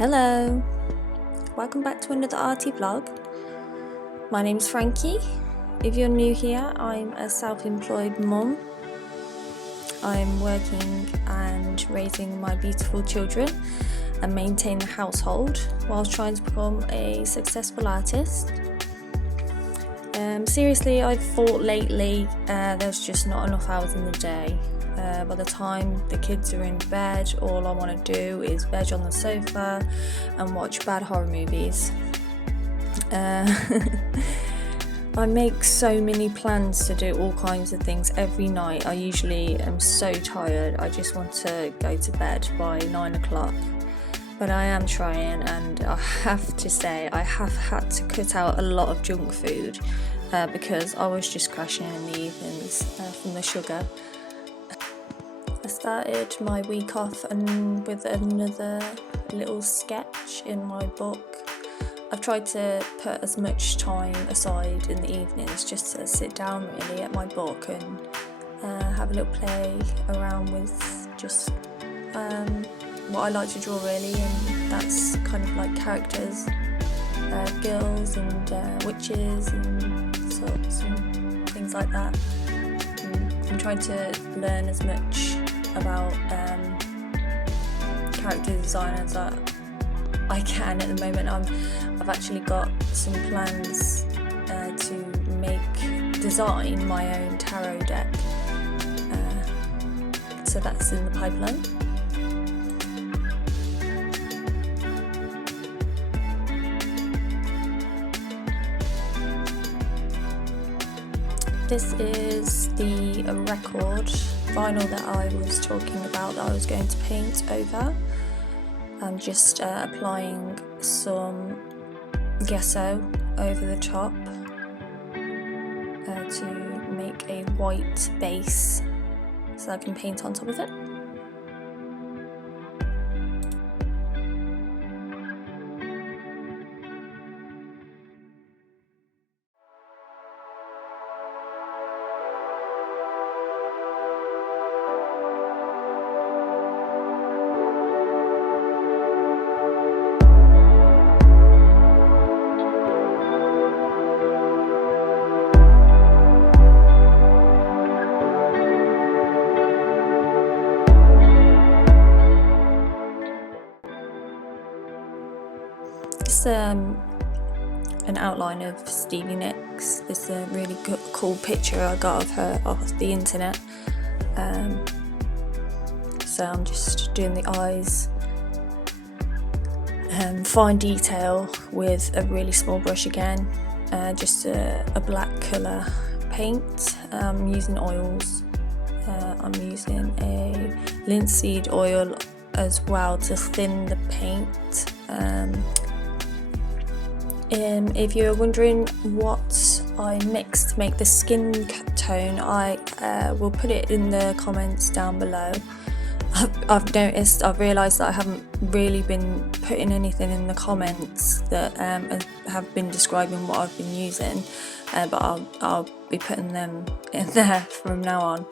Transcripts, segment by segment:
Hello, welcome back to another arty vlog. My name's Frankie. If you're new here, I'm a self-employed mum. I'm working and raising my beautiful children and maintain the household whilst trying to become a successful artist. Seriously, I've thought lately there's just not enough hours in the day. By the time the kids are in bed, all I want to do is veg on the sofa and watch bad horror movies. I make so many plans to do all kinds of things every night. I usually am so tired, I just want to go to bed by 9 o'clock. But I am trying, and I have to say I have had to cut out a lot of junk food because I was just crashing in the evenings from the sugar. I started my week off and with another little sketch in my book. I've tried to put as much time aside in the evenings just to sit down really at my book and have a little play around with just what I like to draw really, and that's kind of like characters, girls and witches and sorts and things like that. I'm trying to learn as much about character design as I can at the moment. I've actually got some plans to design my own tarot deck, so that's in the pipeline. This is the record vinyl that I was talking about that I was going to paint over. I'm just applying some gesso over the top to make a white base so I can paint on top of it. An outline of Stevie Nicks. This is a really cool picture I got of her off the internet. So I'm just doing the eyes, fine detail with a really small brush again, just a black colour paint. I'm using oils. I'm using a linseed oil as well to thin the paint. If you're wondering what I mixed to make the skin tone, I will put it in the comments down below. I've realised that I haven't really been putting anything in the comments that have been describing what I've been using, but I'll be putting them in there from now on.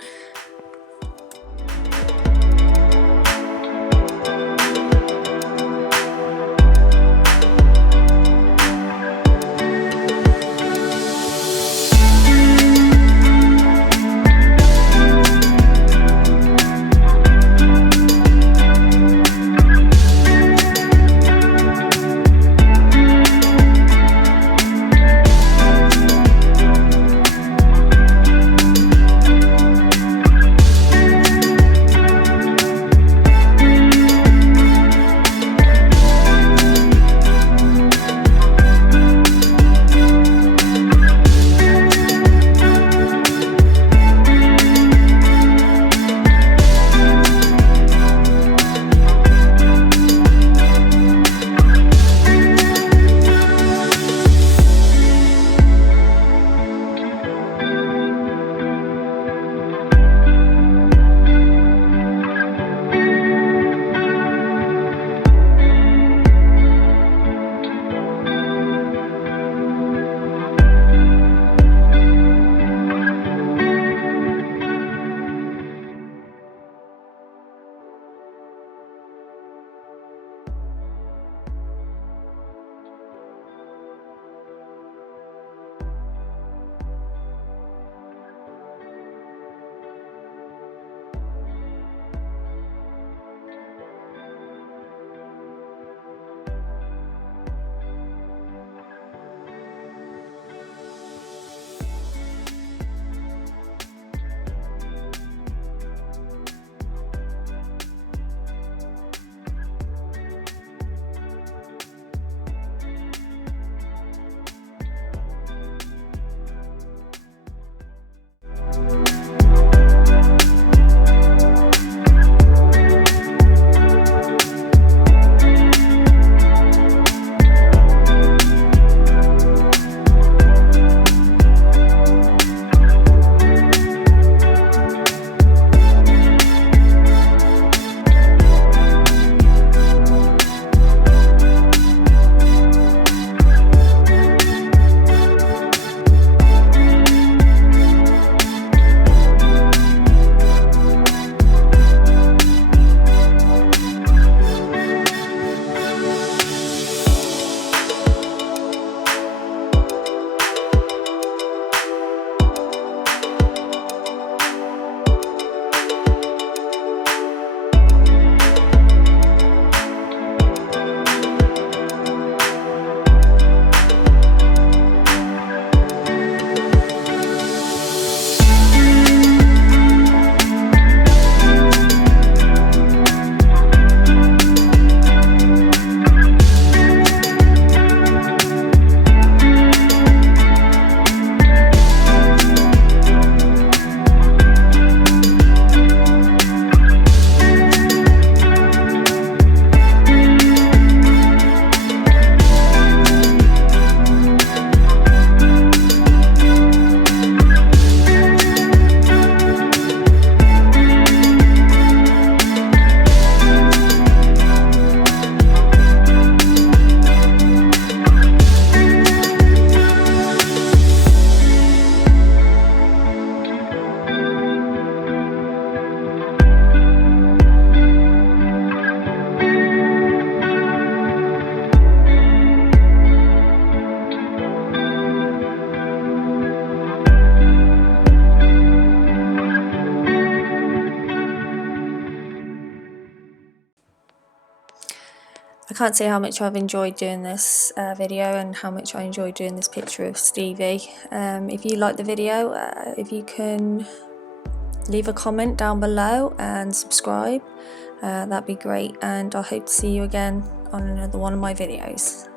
can't say how much I've enjoyed doing this video and how much I enjoyed doing this picture of Stevie. If you like the video, if you can leave a comment down below and subscribe, that'd be great, and I hope to see you again on another one of my videos.